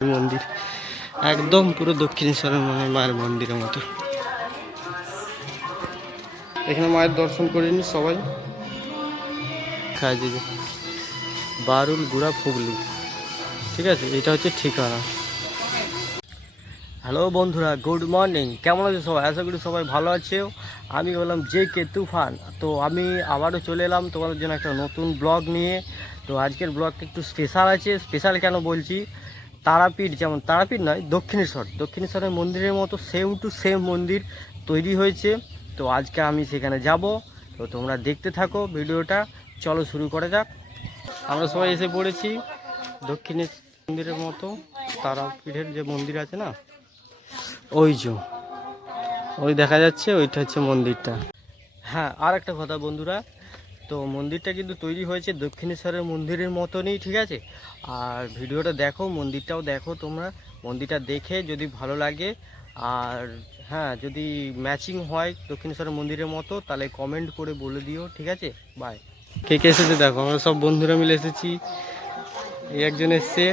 মন্দির একদম পুরো দক্ষিণেশ্বরের মায়ের মন্দিরের মতো। এখানে মায়ের দর্শন করে নি সবাই। খায় যে বারুল গুড়া ফুগলি, ঠিক আছে, এটা হচ্ছে ঠিকানা। হ্যালো বন্ধুরা, গুড মর্নিং। কেমন আছে সবাই? আশা করি সবাই ভালো আছে। আমি বললাম যে কে তুফান। তো আমি আবারও চলে এলাম তোমাদের জন্য একটা নতুন ব্লগ নিয়ে। তো আজকের ব্লগটা একটু স্পেশাল আছে। স্পেশাল কেন বলছি, তারাপীঠ, যেমন তারাপীঠ নয়, দক্ষিণেশ্বরের মন্দিরের মতো সেম টু সেম মন্দির তৈরি হয়েছে। তো আজকে আমি সেখানে যাব। তো তোমরা দেখতে থাকো ভিডিওটা। চলো শুরু করা যাক। আমরা সবাই এসে পড়েছি দক্ষিণেশ্বর মন্দিরের মতো। তারাপীঠের যে মন্দির আছে না, ওই যে ওই দেখা যাচ্ছে, ওইটা হচ্ছে মন্দিরটা। হ্যাঁ, আর একটা কথা বন্ধুরা, তো মন্দিরটা কিন্তু তৈরি হয়েছে দক্ষিণেশ্বরের মন্দিরের মতনই, ঠিক আছে। আর ভিডিওটা দেখো, মন্দিরটাও দেখো তোমরা। মন্দিরটা দেখে যদি ভালো লাগে, আর হ্যাঁ, যদি ম্যাচিং হয় দক্ষিণেশ্বরের মন্দিরের মতো, তাহলে কমেন্ট করে বলে দিও, ঠিক আছে। বাই। কে কে এসেছে দেখো, আমরা সব বন্ধুরা মিলে এসেছি। এই একজন এসছে,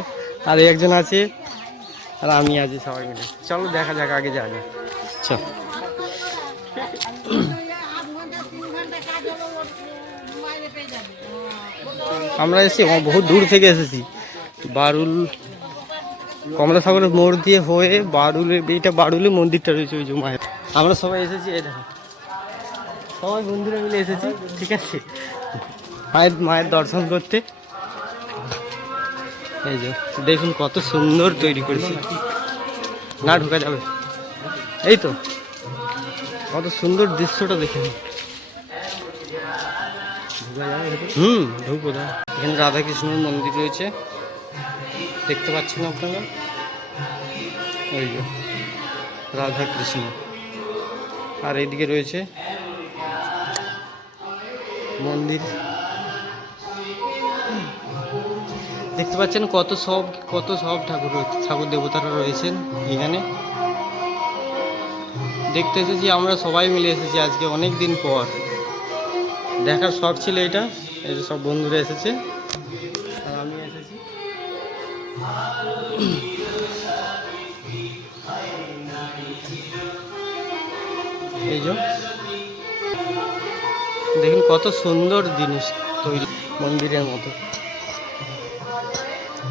আর এই একজন আছে, আর আমি আছি, সবাই মিলে। চলো দেখা যাক, আগে যাওয়া যাক। চল। আমরা এসেছি বহু দূর থেকে এসেছি, বারুল কমলাসাগরের মোড় দিয়ে হয়ে বারুলের, এইটা বারুলের মন্দিরটা রয়েছে ওই যে মায়ের। আমরা সবাই এসেছি, এই দেখো সবাই বন্ধুরা মিলে এসেছি, ঠিক আছে, মায়ের দর্শন করতে। এই যে দেখুন কত সুন্দর তৈরি করেছি, না ঢোকা যাবে, এই তো কত সুন্দর দৃশ্যটা দেখে। ঢুকবো। এখানে রাধাকৃষ্ণের মন্দির রয়েছে, দেখতে পাচ্ছেন আপনারা, ওই যে রাধাকৃষ্ণ। আর এইদিকে রয়েছে মন্দির, দেখতে পাচ্ছেন কত সব ঠাকুর দেবতারা রয়েছেন এখানে। দেখতে এসেছি, আমরা সবাই মিলে এসেছি আজকে অনেক দিন পর। দেখার শখ ছিল এটা। এই যে সব বন্ধুরা এসেছে, আর আমি এসেছি। এই যে দেখুন কত সুন্দর জিনিস তৈরি মন্দিরের মতো।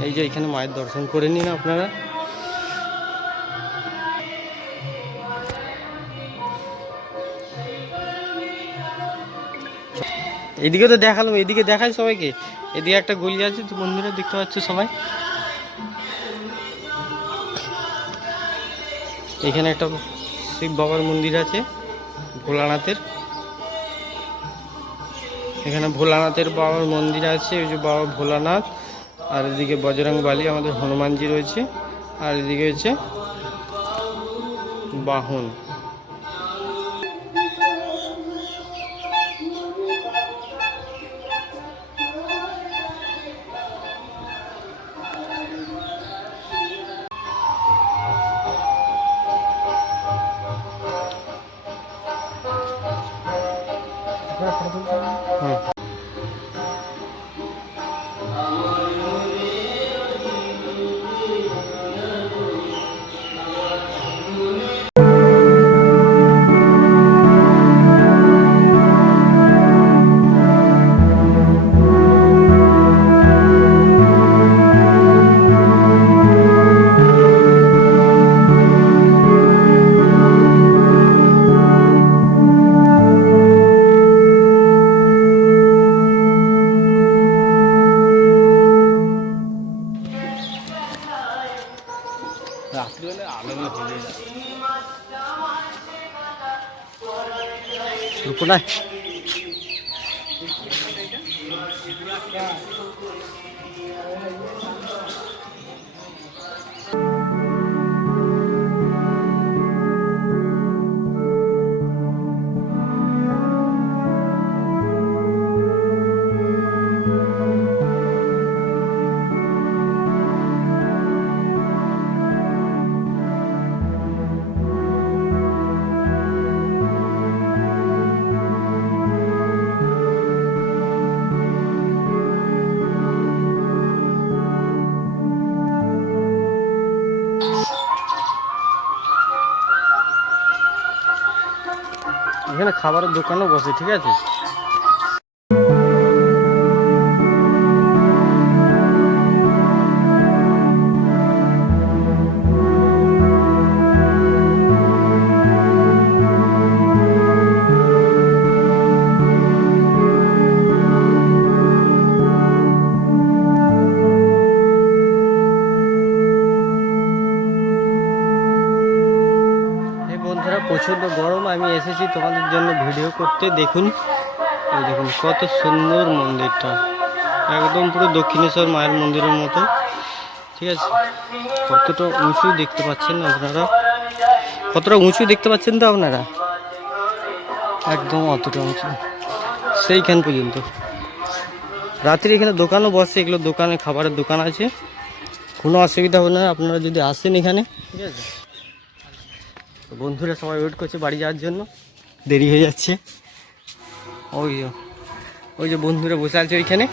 এই যে এখানে মায়ের দর্শন করে নিন আপনারা। এদিকে তো দেখালাম, এদিকে দেখাই সবাইকে। এদিকে একটা গলি আছে, তো বন্ধুরা দেখতে পাচ্ছ সবাই। এখানে একটা শিব বাবার মন্দির আছে, ভোলানাথের। এখানে ভোলানাথের বাবার মন্দির আছে, ওই যে বাবা ভোলানাথ। আর এদিকে বজরংবলী, আমাদের হনুমানজি রয়েছে। আর এদিকে হচ্ছে বাহন। হুম। রাত্রিবেলা আলোগুলো ভেবে রূপনায়। এখানে খাবারের দোকানও বসে, ঠিক আছে। বন্ধুরা প্রচণ্ড গরম, আমি এসেছি তোমাদের জন্য ভিডিও করতে। দেখুন, এই দেখুন কত সুন্দর মন্দিরটা, একদম পুরো দক্ষিণেশ্বর মায়ের মন্দিরের মতো, ঠিক আছে। কতটা উঁচু দেখতে পাচ্ছেন আপনারা, কতটা উঁচু দেখতে পাচ্ছেন তো আপনারা, একদম অতটা উঁচু সেইখান পর্যন্ত। রাত্রি এখানে দোকানও বসে, এগুলো দোকানে খাবারের দোকান আছে, কোনো অসুবিধা হবে না আপনারা যদি আসেন এখানে, ঠিক আছে। তো বন্ধুরা সবাই ওয়েট করছে বাড়ি যাওয়ার জন্য, দেরি হয়ে যাচ্ছে। ওই যে বন্ধুরা বসে আছে ওইখানে,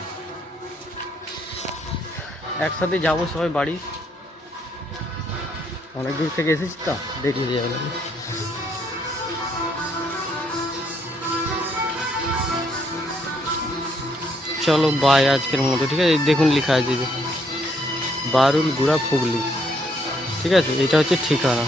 একসাথে যাব সবাই বাড়ি, অনেক দূর থেকে এসেছি তো, দেরি হয়ে যাবে। চলো বাই আজকের মতো, ঠিক আছে। দেখুন লেখা আছে যে বারুল গুড়া ফুগলি, ঠিক আছে, এটা হচ্ছে ঠিকানা।